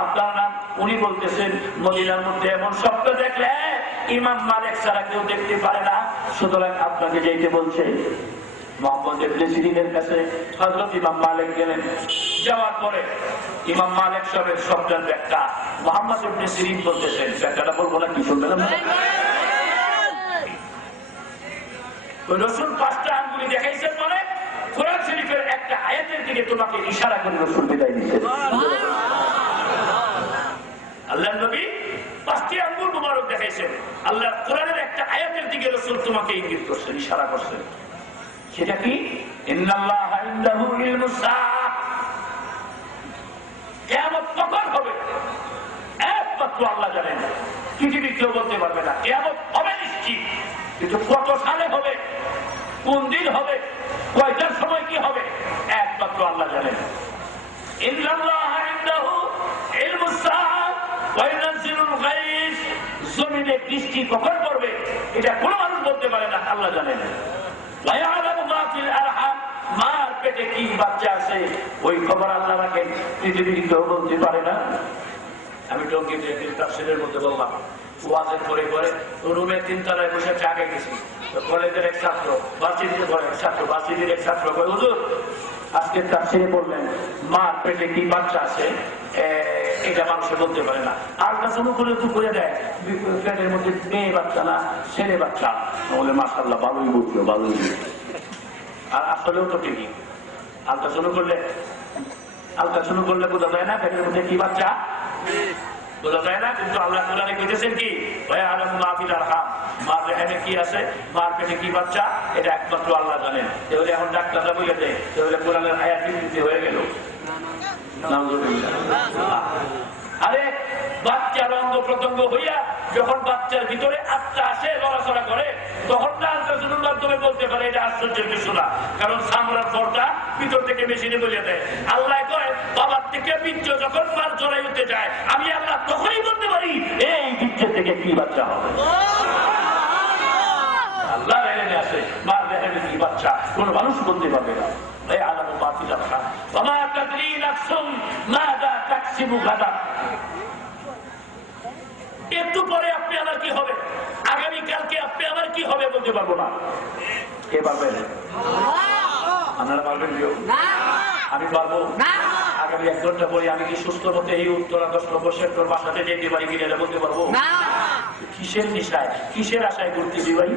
আপনার নাম? উনি বলতেছেন মদিনার মধ্যে এমন স্বপ্ন দেখলে ইমাম মালিক ছাড়া কেউ দেখতে পারে না, সুতরাং আপনাকে যেতে বলছে। মোহাম্মদ ইবনে সিরিনের কাছে হযরত ইমাম মালিক গেলেন। যাওয়ার পরে ইমাম মালিক সাহেবের স্বপ্নের ব্যাখ্যা মোহাম্মদ ইবনে সিরিন বলতেছেন। ব্যাখ্যাটা বলবো না, কি শুনবেন? রাসূল 5টা আঙ্গুলি দেখাইছেন মানে কোরআন শরীফের একটা আয়াতের দিকে তোমাকে ইশারা করে রাসূল বিদায় দিয়েছেন। আল্লাহর নবী 5টি আঙ্গুল মুবারক দেখাইছেন, আল্লাহর কোরআনের একটা আয়াতের দিকে রাসূল তোমাকে ইঙ্গিত করছেন, ইশারা করছেন। সেটা কি? ইন্নাল্লাহা ইনদাহু ইলমুস সাআহ, কিয়ামত কখন হবে একমাত্র আল্লাহ জানেন, পৃথিবীর কেউ বলতে পারবে না। কিয়ামত হবে নিশ্চিত, কিন্তু কত সালে হবে, কোন দিন হবে, কয়টার সময় কি হবে, একমাত্র আল্লাহ জানেন। ইন্নাল্লাহা ইনদাহু ইলমুস সাআহ ওয়া ইউনাজ্জিলুল গায়স, জমিনে বৃষ্টি কখন পড়বে এটা কোনো মানুষ বলতে পারে না, আল্লাহ জানেন। ওয়া ইয়ালামু মা ফিল আরহাম, মার পেটে কি বাচ্চা আছে ওই খবর আল্লাহ রাখেন, পৃথিবীর কেউ বলতে পারে না। আমি টঙ্গীতে তাফসীরের মধ্যে বললাম, ওয়াজের পরে পরে রুমে 3 তলায় বসে চা খেয়ে গেছি। কলেজের এক ছাত্র, ভার্সিটিতে পড়ে এক ছাত্র, ভার্সিটির এক ছাত্র কই, হুজুর আজকে তাফসীরে বললেন মার পেটে কি বাচ্চা আছে এটা মানুষে বলতে পারে না। আল্লাহ শুরু করে তো করে দেয় পেটের মধ্যে মেয়ে বাচ্চা না ছেলে বাচ্চা, বলে মাশাআল্লাহ ভালোই বুঝলো, ভালোই বুঝলো। আর আসলেও তো ঠিকই, আলতা শুরু করলে বোঝা যায় না পেটের মধ্যে কি বাচ্চা, বোঝা যায় না। কিন্তু আল্লাহ কোরআনে কইতেছেন কি, মার রেহানে কি আছে, মার পেটে কি বাচ্চা, এটা একমাত্র আল্লাহ জানেন। তাহলে এখন ডাক্তাররা বলে দেয়, তাহলে কোরআনের আয়াত বিকৃতি হয়ে গেল। আরে বাচ্চার অঙ্গ প্রত্যঙ্গ হইয়া যখন বাচ্চার ভিতরে আত্মা আসে, নড়াচড়া করে, তখন না আল্ট্রাসাউন্ডের মাধ্যমে বলতে পারে এটা আশ্চর্যের কিছু না, কারণ চামড়ার পর্দা ভিতর থেকে মেশিনে বলে দেয়। আল্লাহ কয় বাবার থেকে বীর্য যখন মার জড়াই উঠতে যায়, আমি আল্লাহ তখনই বলতে পারি এই বীর্য থেকে কি বাচ্চা হবে। আল্লাহ রেহেনে আছে, মার রেহেনে কি বাচ্চা কোন মানুষ বলতে পারবে না। একটু পরে আপনি আমার কি হবে, আগামীকালকে আপনি আমার কি হবে বলতে পারবো না। কে পারবেন? আপনারা পারবেন? আমি পারবো? আগামী 1 ঘন্টা পরে আমি কি সুস্থ মতে এই উত্তরা 10 নম্বর সেক্টর বাসাতে যেতে পারি কিনা বলতে পারবো? কিসের নিশায়, কিসের আশায় করতেছি ভাই?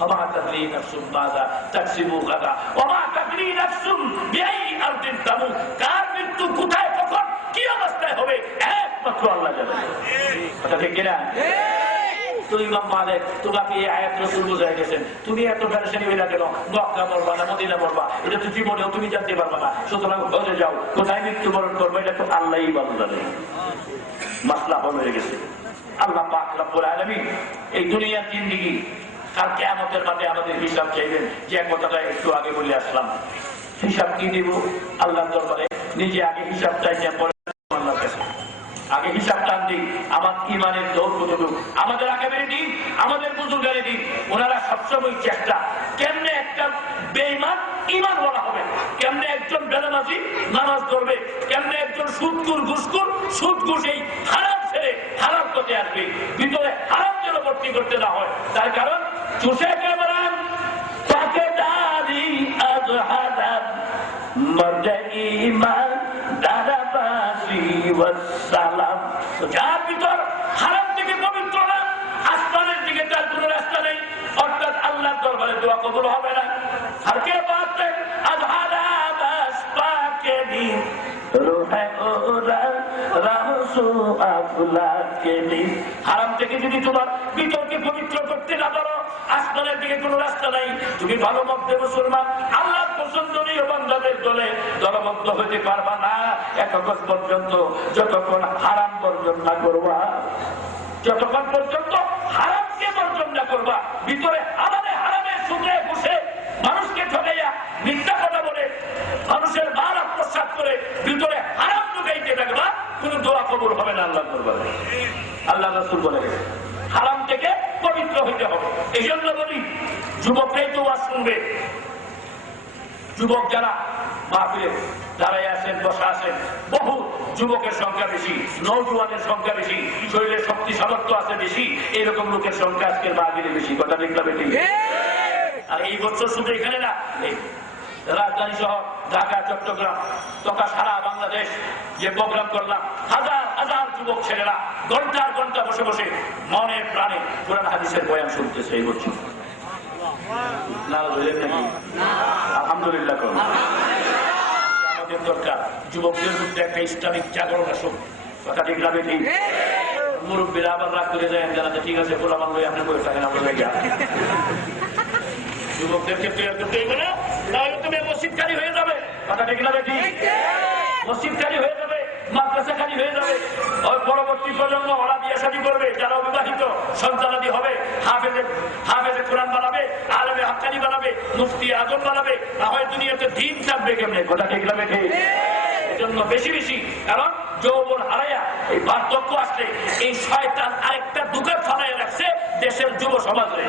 وما تدري نفس ماذا تكسب غدا وما تدري نفس بأي أرض تموت, কার মৃত্যু কোথায় কখন কি অবস্থায় হবে একমাত্র আল্লাহ জানেন। কথা ঠিক কিনা? তো ইমাম মালিক তোমাকে এই আয়াত রাসূল বুঝাই গেছেন, তুমি এত পেরেশানি হইলা কেন, মক্কা মরবা না মদিনা মরবা এটা তো জীবনেও তুমি জানতে পারবা না, সুতরাং হজে যাও, কোথায় মৃত্যুবরণ করবে এটা তো আল্লাহই ভালো জানে। মাসলা হল হয়ে গেছে। আল্লাহ পাক রব্বুল আলামিন এই দুনিয়ার জিন্দেগি কাল কিয়ামতের মাঠে আমাদের হিসাব চাইবেন। যে কথাটা একটু আগে বলে আসলাম, হিসাব কি দিব আল্লাহর দরবারে, নিজে আগে হিসাব চাইছেন, পরে আল্লাহর কাছে আগে হিসাব টান দিই। আমার ইমানের দৌড় কতটুকু, আমাদের আকাবের দিন, আমাদের বুজুর্গের দিন, ওনারা সবসময় চেষ্টা কেমনে একটা বেঈমান ইমান বলা হবে, কেমনে একজন বেনামাজি নামাজ ধরবে, কেমনে একজন সুদখোর ঘুষখোর সুদ ঘুষ এই হারাম ছেড়ে হারাম পথে আসবে, ভিতরে হারাম যেন ভর্তি করতে না হয়। তার কারণ চুষে কেমন তাকে দাঁড়ি আজহাদাম মর্দে ইমান দাদাবাসি ওয়াসসালাম, যার ভিতর হারাম থেকে পবিত্র না, আসমানের দিকে তার কোনো রাস্তা নেই, অর্থাৎ আল্লাহর দরবারে দোয়া কবুল হবে না। আর কে বাতে আজহাদাবাস পাকে দি রুহে ওরা রাহসু আফলাকে দি, হারাম থেকে যদি তোমার ভিতরকে পবিত্র করতে না পারো, আসমানের দিকে কোনো রাস্তা নাই। তুমি ভালো মধ্যে মুসলমান, আল্লাহর পছন্দনীয় বান্দাদের দলে দলবদ্ধ হতে পারবা না এতক্ষণ পর্যন্ত যতক্ষণ হারাম বর্জন না করবা, যতক্ষণ পর্যন্ত হারামকে বর্জন না করবা। ভিতরে আমাদের হারামের সুদে ঘুষে মানুষকে ঠকাইয়া মিথ্যা কথা বলে মানুষের মাল আত্মসাৎ করে ভিতরে হারাম ঢুকাইতে থাকবা, কোন দোয়া কবুল হবে না আল্লাহর দরবারে। আল্লাহ রাসূল বলে গেছে হারাম থেকে পবিত্র হইতে হবে। এই জন্য বলি যুবকরাই তো ওয়াজ শুনবে, যুবক যারা মাহফিলে দাঁড়ায় আছেন, বসা আছেন, বহু যুবকের সংখ্যা বেশি, নৌজওয়ানের সংখ্যা বেশি, শরীরের শক্তি সামর্থ্য আছে বেশি, এইরকম লোকের সংখ্যা আজকের মাহফিলে বেশি। কথা ঠিক না বেশি? আর এই বছর শুধু এখানে না, রাজধানী শহর ঢাকা, চট্টগ্রাম তথা সারা বাংলাদেশ যে প্রোগ্রাম করলাম, হাজার হাজার যুবক ছেলেরা ঘন্টার ঘন্টা বসে বসে মনে প্রাণে কোরআন হাদিসের বয়ান শুনতেছে এই বছর। না বললেন নাকি? আলহামদুলিল্লাহ। আমাদের দরকার যুবকদের মধ্যে একটা ইসলামিক জাগরণ আসুক। কথা ঠিক না বেশি? মুরব্বীরা আবার রাগ করে যায়, জানাতে ঠিক আছে কোরআন লই আপনি বলে থাকেন, আমরা লেগে যুবকদেরকে তৈরি করতে হবে না, তাহলে তুমি মসজিদকারী হয়ে যাবে। কথা ঠিক না বেশি? মসজিদকারী হয়ে যাবে, মাদ্রাসাকারী হয়ে যাবে। ওই পরবর্তী প্রজন্ম ওরা বিয়ে শাদী করবে, যারা অবিবাহিত সন্তানাদি হবে, হাফেজে কোরআন বানাবে, আলেমে হাক্কানি বানাবে, মুফতি আজম বানাবে, না হয় দুনিয়াতে দিন থাকবে কেমনে। কথা ঠিক না বেশি? এজন্য বেশি বেশি, কারণ যৌবন হারাইয়া এই বার্ধক্য আসলে এই শয়তান আরেকটা দুঃখে ফালাইয়া রাখছে দেশের যুব সমাজে।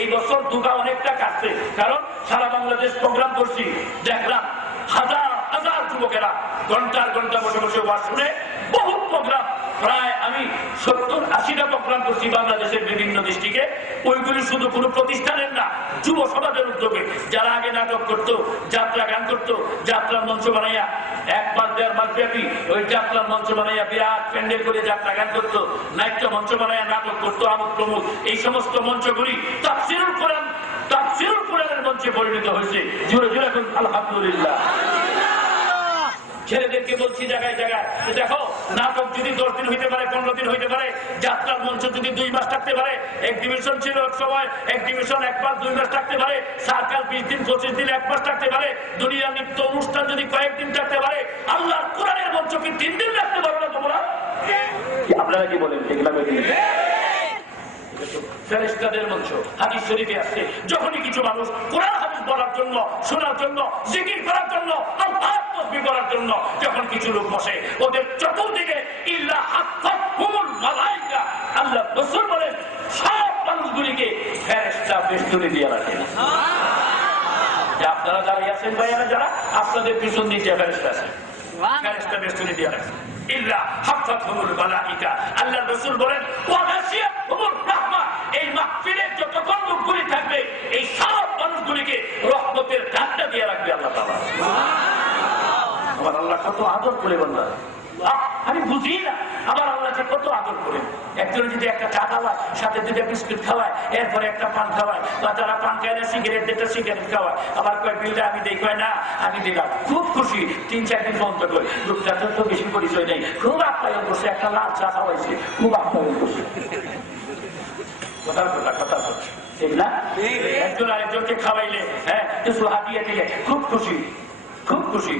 এই বছর দুঃখা অনেকটা কাটছে, কারণ সারা বাংলাদেশ প্রোগ্রাম করছি, দেখলাম হাজার হাজার যুবকেরা ঘন্টার ঘন্টা বসে বসে ওয়াজ শুনে। বহু প্রোগ্রাম, প্রায় আমি 70-80টা প্রোগ্রাম করছি বাংলাদেশের বিভিন্ন ডিস্ট্রিক্টে। ওইগুলি শুধু কোনো প্রতিষ্ঠানের না, যুব সমাজের উদ্যোগে। যারা আগে নাটক করতো, যাত্রা গান করতো, যাত্রার মঞ্চ বানাইয়া 1 মাস 1.5 মাস ব্যাপী ওই যাত্রার মঞ্চ বানাইয়া বিরাট প্যান্ডেল করে যাত্রা গান করতো, নাট্য মঞ্চ বানাইয়া নাটক করতো, আমুক প্রমুখ। এই সমস্ত মঞ্চগুলি তাফসীরুল কোরআনের মঞ্চে পরিণত হয়েছে। জোরে জোরে এখন আলহামদুলিল্লাহ। ছেলেদেরকে বলছি জায়গায় জায়গায়, দেখো নাটক যদি 10 দিন হইতে পারে, 15 দিন হইতে পারে, যাত্রার মঞ্চ যদি 2 মাস থাকতে পারে, এক্সিবিশন ছিল এক সময়, এক্সিবিশন 1 মাস 2 মাস থাকতে পারে, সার্কাল 20 দিন 25 দিন 1 মাস থাকতে পারে, দুনিয়া নৃত্য অনুষ্ঠান যদি কয়েকদিন থাকতে পারে, আল্লাহর কোরআনের মঞ্চ কি 3 দিন রাখতে পারো না তোমরা? আপনারা কি বলেন? এগুলা ফেরেশতাদের মঞ্চ হাদিস শরীফে আছে, যখনই কিছু মানুষ কোরআন হাদিস বলার জন্য, শোনার জন্য, জিকির করার জন্য, আল্লাহর তাসবিহ করার জন্য যখন কিছু লোক বসে, ওদের চতুর্দিকে ইল্লা হাফাতহুমুল মালায়েকা, আল্লাহ রাসূল বলেন সব মানুষগুলিকে ফেরেশতা বেষ্টনী দিয়ে রাখেন। যে আপনারা দাঁড়িয়ে আছেন ভাইয়ারা, যারা আপনাদের পিছন দিয়ে ফেরেশতা আছে, ফেরেশতা বেষ্টনী দিয়ে রাখেন। ইল্লা হাফাতহুমুল মালায়েকা, আল্লাহ রাসূল বলেন ওয়া গাশিয়াতহুমুর রাহমা, এই মাহফিলে যতক্ষণ লোকগুলি থাকবে এই সব মানুষগুলিকে রহমতের ঢাকনা দিয়ে রাখবে আল্লাহ তাআলা। আমার আল্লাহ কত আদর করে বান্দা, আমি বুঝি না আমার আল্লাহ যে কত আদর করেন। একজন যদি একটা চা খাওয়ায়, সাথে 2টা বিস্কুট খাওয়ায়, এরপরে একটা পান খাওয়ায়, বা যারা পান খায় না সিগারেট 2টা সিগারেট খাওয়ায়, আবার কয় বিলটা আমি দেই, কয় না আমি দিলাম, খুব খুশি। 3-4 দিন বন্ধ করে, লোকটা তো বেশি পরিচয় নেই, খুব আপ্যায়ন করছে, একটা লাল চা খাওয়াইছে, খুব আপ্যায়ন করছে। কথার কথা ঠিক না? একজন আরেকজনকে খাওয়াইলে, হ্যাঁ কিছু হাতিয়ে দিলে খুব খুশি, খুব খুশি।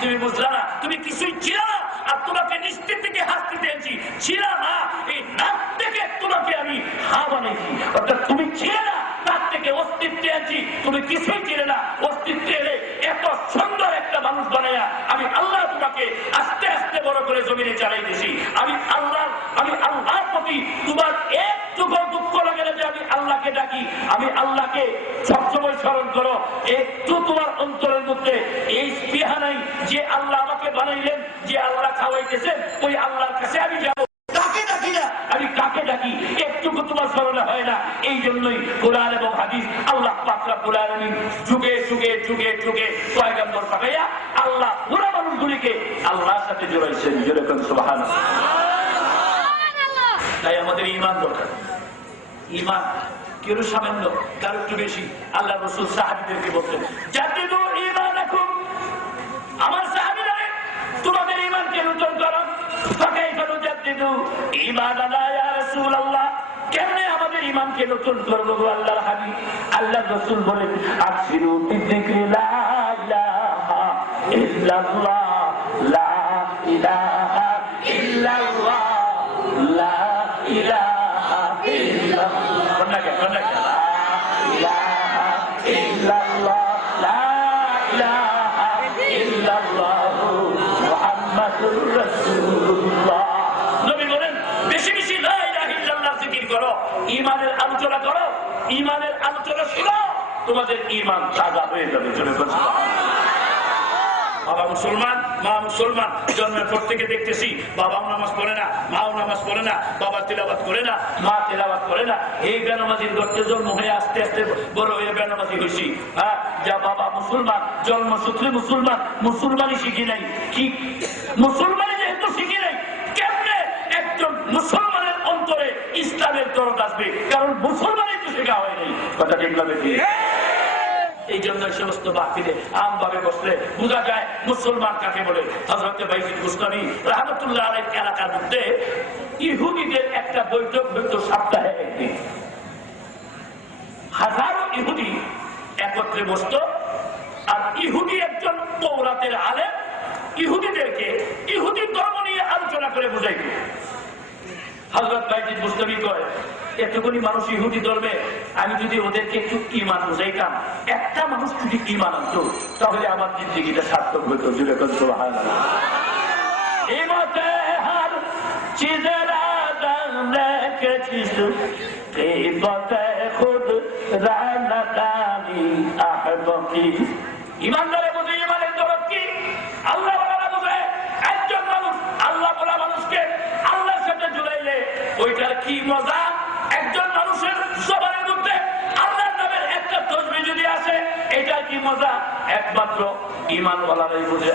তুমি বুঝলা না, তুমি কিছুই ছিল না, আর তোমাকে নিশ্চিত থেকে হাসতে দিয়েছি, ছিল না এই নাক থেকে তোমাকে আমি হা বানাইছি। অর্থাৎ তুমি ছিলে না, তার থেকে অস্তিত্বে আছি, তুমি কিছুই ছিলে না, অস্তিত্বে এলে এত সুন্দর একটা মানুষ বানাইয়া আমি আল্লাহ তোমাকে আস্তে আস্তে বড় করে জমিনে চালাইতেছি। আমি আল্লাহর প্রতি তোমার একটুকু দুঃখ লাগে না যে আমি আল্লাহকে ডাকি, আমি আল্লাহকে সবসময় স্মরণ করো। একটু তোমার অন্তরের মধ্যে এই স্পৃহা নাই যে আল্লাহ আমাকে বানাইলেন, যে আল্লাহ খাওয়াইতেছেন, ওই আল্লাহর কাছে আমি যাবো, কাকে ডাকি না, আমি কাকে ডাকি, একটুকু তোমার স্মরণে হয় না। এই জন্যই কোরআন এবং হাদিস আল্লাহ পাক রব্বুল আলামিন যুগে যুগে যুগে যুগে পয়গম্বর পাঠাইয়া আল্লাহ পুরো মানুষগুলিকে আল্লাহর সাথে জড়াইছেন। যেরকম সুবহানাল্লাহ। তাই আমাদের ঈমান দরকার। ঈমান কেউ সামান্য, কারো একটু বেশি। আল্লাহ রাসূল সাহাবীদেরকে বলতেন জাদ্দিদু ঈমানাকুম, আমার সাহাবীরা তোমাদের ঈমানকে নতুন করো। ফাকাইফা নুজাদ্দিদু ঈমানানা ইয়া রাসূলুল্লাহ, কেমনে আমাদের ঈমানকে নতুন করব গো আল্লাহর হাবিব? আল্লাহ রাসূল বলেন আকসিরু বিযিকরি লা ইলাহা ইল্লাল্লাহ, লা ইলাহা ইল্লাল্লাহ, লা ইলাহা ইল্লাল্লাহ, লা ইলাহা ইল্লাল্লাহ, লা ইলাহা ইল্লাল্লাহ মুহাম্মাদুর রাসূলুল্লাহ। নবী বলেন বেশি বেশি লা ইলাহা ইল্লাল্লাহ জিকির করো, ঈমানের আলোচনা করো, ঈমানের আলোচনা শোনো, তোমাদের ঈমান তাজা হয়ে যাবে। চলে বাবা মুসলমান, মা মুসলমান, জন্মের পর থেকে দেখতেছি বাবাও নামাজ পড়ে না, মাও নামাজ পড়ে না, বাবা তেলাওয়াত করে না, মা তেলাওয়াত করে না। এই বেনামাজির গর্তে জন্ম হয়ে আস্তে আস্তে বড় হয়ে বেনামাজি হয়েছি। হ্যাঁ, যা বাবা মুসলমান, জন্মসূত্রে মুসলমান, মুসলমানই শিখি নাই। কি মুসলমানই যেহেতু শিখি নাই, কেমনে একজন মুসলমানের অন্তরে ইসলামের দরদ আসবে? কারণ মুসলমানই তো শেখা হয় নাই। কথা ঠিক লাগবে? এই জন্য সমস্ত বাকিতে আমভাবে বসলে বোঝা যায় মুসলমান কাকে বলে। হযরত বাইজিদ বুস্তামি রাহমাতুল্লাহ আলাইহি এলাকার মধ্যে ইহুদিদের একটা বৈঠক হতো সপ্তাহে একদিন। হাজারো ইহুদি একত্রে বসত, আর ইহুদি একজন তওরাতের আলেম ইহুদিদেরকে ইহুদি ধর্ম নিয়ে আলোচনা করে বুঝাইত। হযরত বাইজিদ বুস্তামি কয়, এতগুলি মানুষ ইহুদি ধর্মে, আমি যদি ওদেরকে একটু ঈমান বুঝাইতাম, একটা মানুষ যদি ঈমান আনতো, তাহলে আমার জিন্দেগিটা সার্থক হইতো। জুড়ে কোন সুবহানাল্লাহ। ইমাতে হর চিজের আদম রেখেছিস, গীবতে খুদ রানাকানি আহবকি। ঈমানদারে বুঝে ঈমানের দরদ কি, আল্লাহ বলা বুঝে। একজন মানুষ আল্লাহ বলা মানুষকে আল্লাহর সাথে জুড়াইলে ওইটার কি মজা। একজন মানুষের জবানের মধ্যে আল্লাহর নামের একটা তসবিহ যদি আসে, এটা কি মজা, একমাত্র ঈমানওয়ালারাই বুঝে।